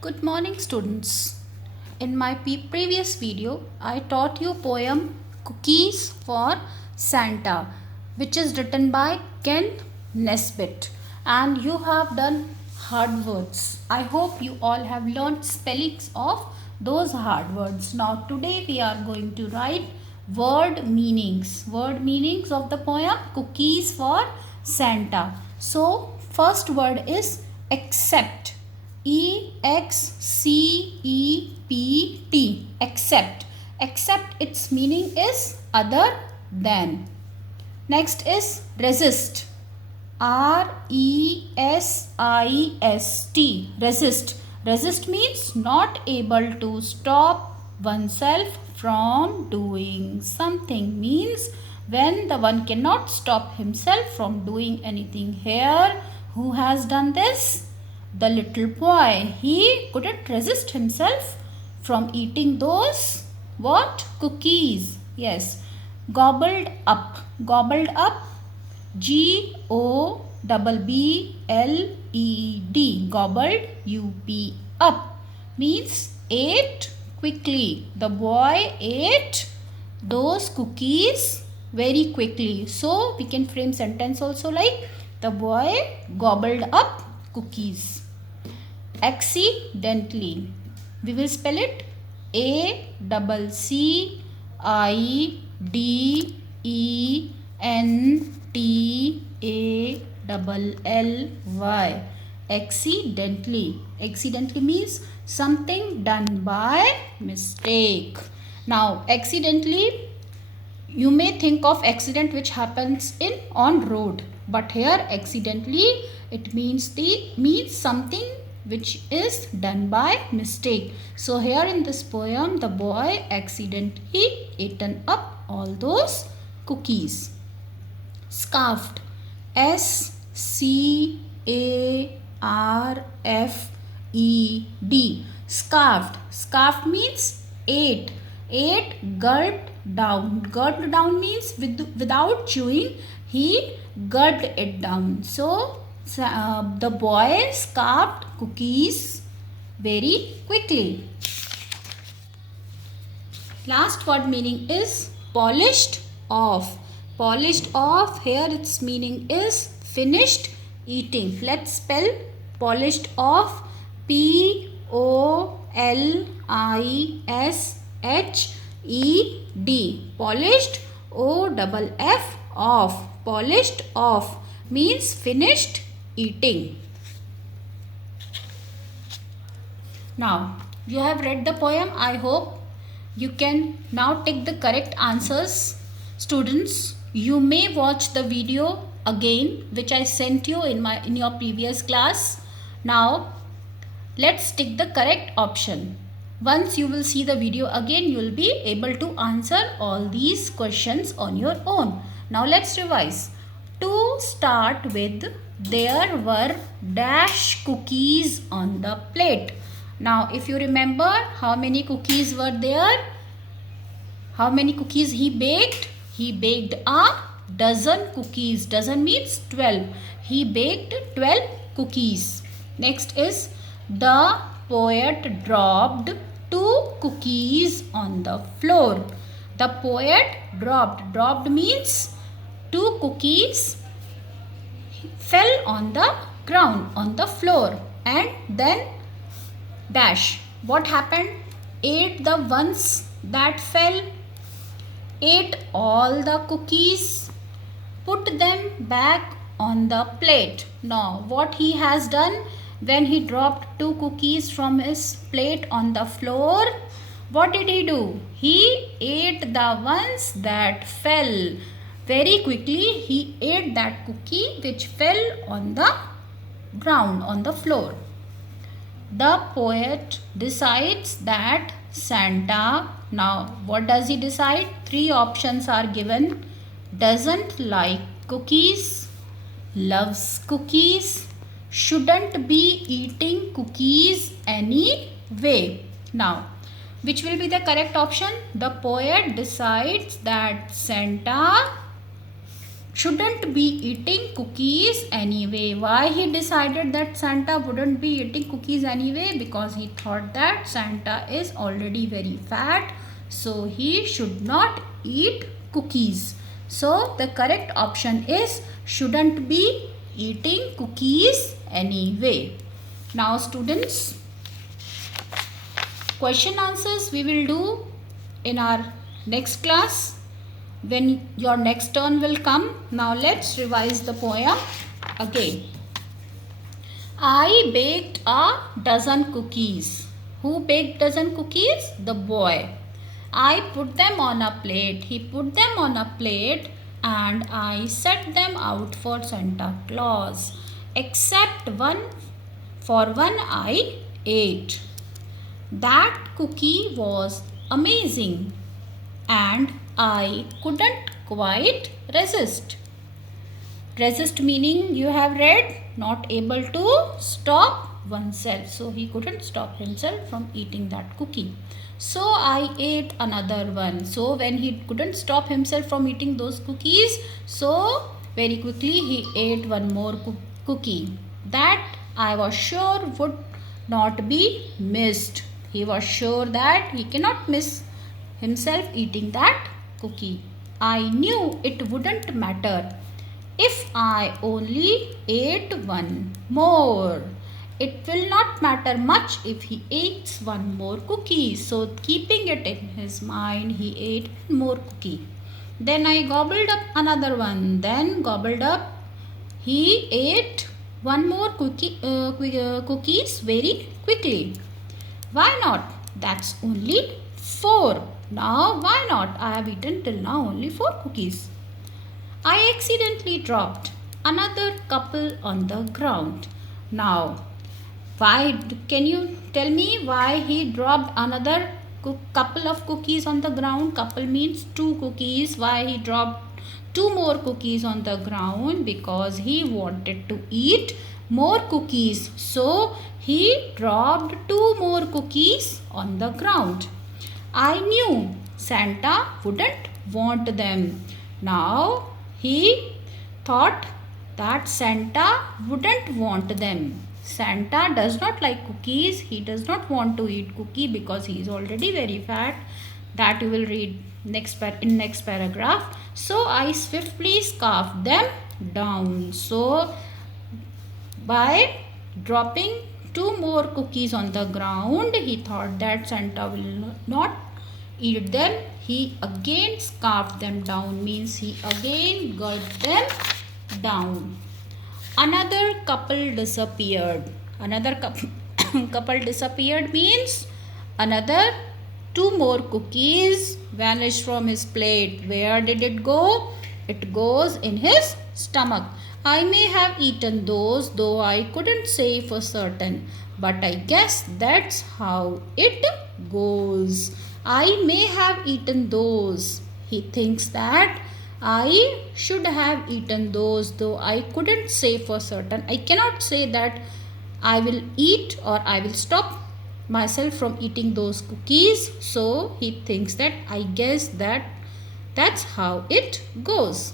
Good morning, students. In my previous video, I taught you poem Cookies for Santa, which is written by Ken Nesbitt, and you have done hard words. I hope you all have learned spellings of those hard words. Now today we are going to write word meanings of the poem Cookies for Santa. So first word is accept. EXCEPT, accept. Accept, its meaning is other than. Next is resist. RESIST, resist. Resist means not able to stop oneself from doing something, means when the one cannot stop himself from doing anything. Here, who has done this? The little boy. He couldn't resist himself from eating those what? Cookies. Yes. Gobbled up. Gobbled up. GOBBLED. Gobbled UP, up, means ate quickly. The boy ate those cookies very quickly. So we can frame sentence also like the boy gobbled up cookies. Accidentally. We will spell it ACCIDENTALLY. Accidentally. Accidentally means something done by mistake. Now accidentally, you may think of accident which happens on road, but here accidentally it means something which is done by mistake. So here in this poem, the boy accidentally eaten up all those cookies. Scarfed. SCARFED. Scarfed. Scarfed means ate. Ate, gulped down. Gulped down means without chewing, he gulped it down. So the boy scarfed cookies very quickly. Last word meaning is polished off. Polished off, here its meaning is finished eating. Let's spell polished off. POLISHED. Polished. OFF, off. Polished off means finished eating. Now you have read the poem. I hope you can now take the correct answers. Students, you may watch the video again which I sent you in your previous class. Now let's take the correct option. Once you will see the video again, you will be able to answer all these questions on your own. Now let's revise. To start with, there were dash cookies on the plate. Now if you remember, how many cookies were there? How many cookies he baked? He baked a dozen cookies. Dozen means 12. He baked 12 cookies. Next is the poet dropped 2 cookies on the floor. The poet dropped. Dropped means 2 cookies fell on the ground, on the floor, and then dash. What happened? Ate the ones that fell, ate all the cookies, put them back on the plate. Now what he has done, when he dropped 2 cookies from his plate on the floor, what did he do? He ate the ones that fell. Very quickly he ate that cookie which fell on the ground, on the floor. The poet decides that Santa, now what does he decide? 3 options are given. Doesn't like cookies, loves cookies, shouldn't be eating cookies anyway. Now, which will be the correct option? The poet decides that Santa shouldn't be eating cookies anyway. Why he decided that Santa wouldn't be eating cookies anyway? Because he thought that Santa is already very fat, so he should not eat cookies. So the correct option is shouldn't be eating cookies anyway. Now students, question answers we will do in our next class when your next turn will come. Now let's revise the poem again. I baked a dozen cookies. Who baked dozen cookies? The boy. I put them on a plate. He put them on a plate and I set them out for Santa Claus. Except one, for one I ate. That cookie was amazing and I couldn't quite resist. Resist meaning you have read not able to stop oneself. So he couldn't stop himself from eating that cookie. So I ate another one. So when he couldn't stop himself from eating those cookies, so very quickly he ate one more cookie. That I was sure would not be missed. He was sure that he cannot miss himself eating that cookie. I knew it wouldn't matter if I only ate one more. It will not matter much if he eats one more cookie. So keeping it in his mind, he ate one more cookie. Then I gobbled up another one. Then gobbled up, he ate one more cookies very quickly. Why not? That's only 4. Now, why not? I have eaten till now only 4 cookies. I accidentally dropped another couple on the ground. Now, why? Can you tell me why he dropped another couple of cookies on the ground? Couple means 2 cookies. Why he dropped 2 more cookies on the ground? Because he wanted to eat more cookies. So, he dropped 2 more cookies on the ground. I knew Santa wouldn't want them. Now he thought that Santa wouldn't want them. Santa does not like cookies. He does not want to eat cookie because he is already very fat. That you will read in next paragraph. So I swiftly scarfed them down. So by dropping 2 more cookies on the ground, he thought that Santa will not eat them. He again scarfed them down, means he again gulped them down. Another couple disappeared. Another couple disappeared means another 2 more cookies vanished from his plate. Where did it go? It goes in his stomach. I may have eaten those, though I couldn't say for certain. But I guess that's how it goes. I may have eaten those. He thinks that I should have eaten those, though I couldn't say for certain. I cannot say that I will eat or I will stop myself from eating those cookies. So he thinks that I guess that's how it goes.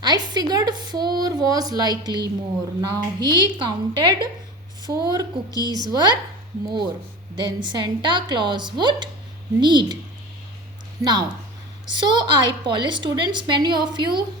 I figured 4 was likely more. Now he counted 4 cookies were more than Santa Claus would need. Now, so I polish students, many of you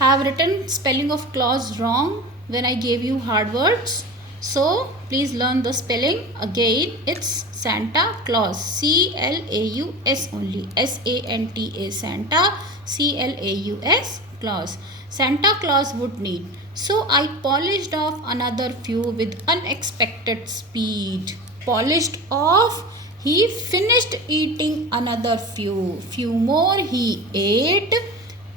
have written spelling of clause wrong when I gave you hard words. So please learn the spelling again. It's Santa Claus, C-L-A-U-S only, S-A-N-T-A, Santa, C-L-A-U-S, Claus. Santa Claus would need. So I polished off another few with unexpected speed. Polished off, he finished eating another few more he ate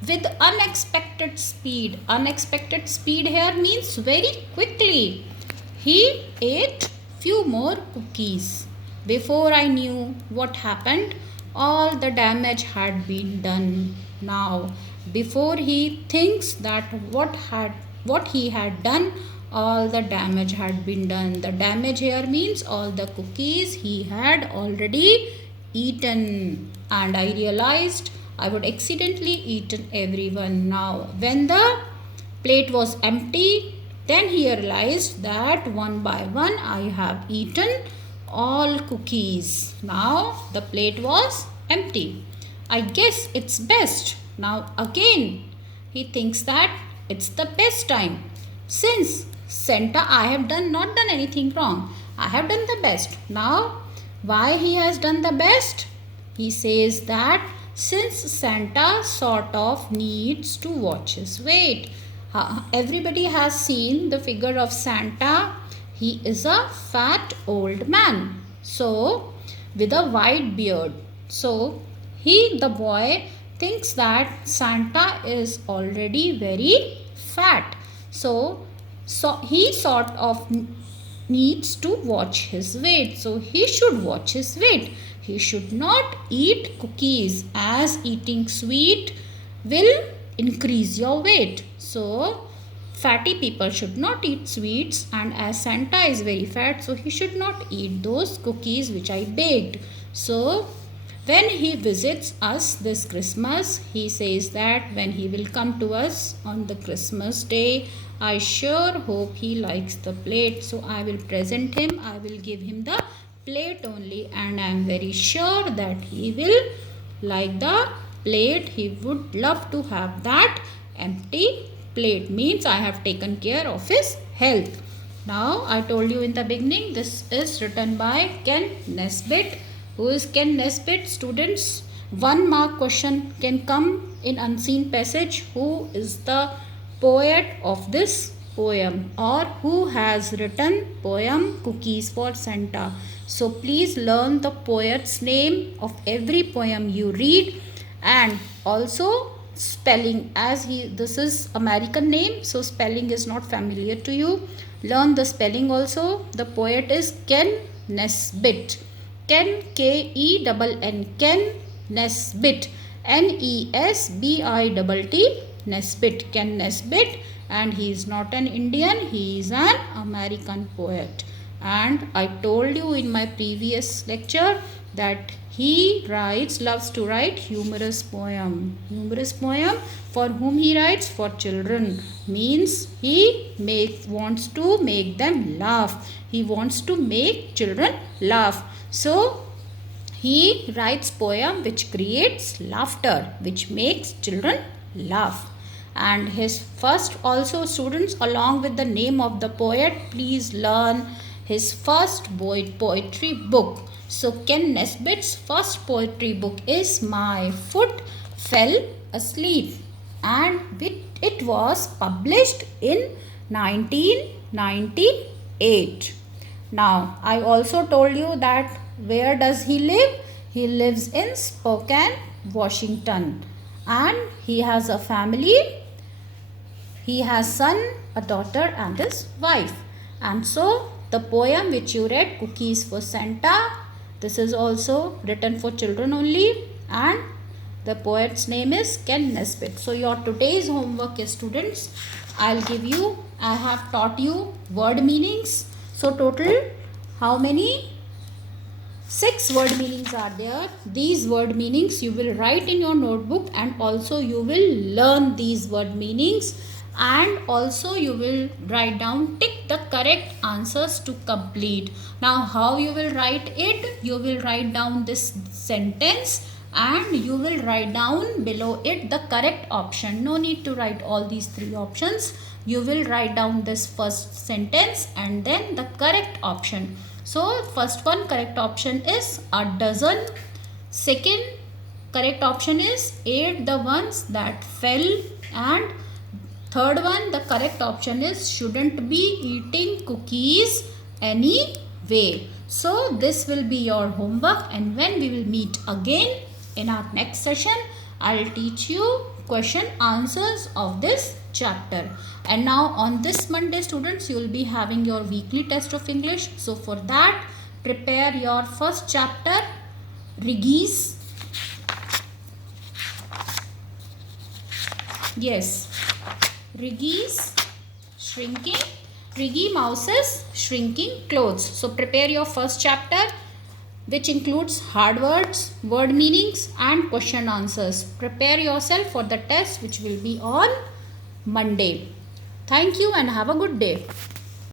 with unexpected speed. Unexpected speed here means very quickly. He ate few more cookies. Before I knew what happened, all the damage had been done. Now, before he thinks that what he had done, all the damage had been done. The damage here means all the cookies he had already eaten. And I realized I would accidentally eaten everyone. Now, when the plate was empty, then he realized that one by one I have eaten all cookies. Now the plate was empty. I guess it's best. Now again he thinks that it's the best time. Since Santa, I have not done anything wrong. I have done the best. Now why he has done the best? He says that since Santa sort of needs to watch his weight. Everybody has seen the figure of Santa. He is a fat old man. So, with a white beard. So, the boy thinks that Santa is already very fat. So he sort of needs to watch his weight. So, he should watch his weight. He should not eat cookies, as eating sweet will increase your weight. So, fatty people should not eat sweets, and as Santa is very fat, so he should not eat those cookies which I baked. So, when he visits us this Christmas, he says that when he will come to us on the Christmas day, I sure hope he likes the plate. So, I will present him, I will give him the plate only, and I am very sure that he will like the plate. He would love to have that empty plate. Means I have taken care of his health. Now I told you in the beginning, this is written by Ken Nesbitt. Who is Ken Nesbitt? Students, 1 mark question can come in unseen passage. Who is the poet of this poem, or who has written poem Cookies for Santa? So please learn the poet's name of every poem you read, and also spelling, as this is American name, so spelling is not familiar to you. Learn the spelling also. The poet is Ken Nesbitt. Ken, K-E-N-N, Ken Nesbitt, N-E-S-B-I-T-T, Nesbitt, Ken Nesbitt, and he is not an Indian, he is an American poet. And I told you in my previous lecture that he loves to write humorous poem. Humorous poem, for whom he writes? For children. Means he wants to make them laugh. He wants to make children laugh. So, he writes poem which creates laughter, which makes children laugh. And his first, also students, along with the name of the poet, please learn his first poetry book. So, Ken Nesbitt's first poetry book is My Foot Fell Asleep, and it was published in 1998. Now, I also told you that where does he live? He lives in Spokane, Washington, and he has a family. He has son, a daughter, and his wife. And so, the poem which you read, Cookies for Santa, this is also written for children only, and the poet's name is Ken Nesbitt. So, your today's homework is, students, I have taught you word meanings. So, total how many? 6 word meanings are there. These word meanings you will write in your notebook, and also you will learn these word meanings, and also you will write down, tick the correct answers to complete. Now, how you will write it? You will write down this sentence, and you will write down below it the correct option. No need to write all these 3 options. You will write down this first sentence and then the correct option. So, first one, correct option is a dozen. Second correct option is 8 the ones that fell. And third one, the correct option is shouldn't be eating cookies anyway. So, this will be your homework, and when we will meet again in our next session, I will teach you question answers of this chapter. And now on this Monday, students, you will be having your weekly test of English. So for that, prepare your first chapter, Riggy's. Yes, Riggy's shrinking, Riggy Mouse's shrinking clothes. So prepare your first chapter. which includes hard words, word meanings and question answers. Prepare yourself for the test which will be on Monday. Thank you and have a good day.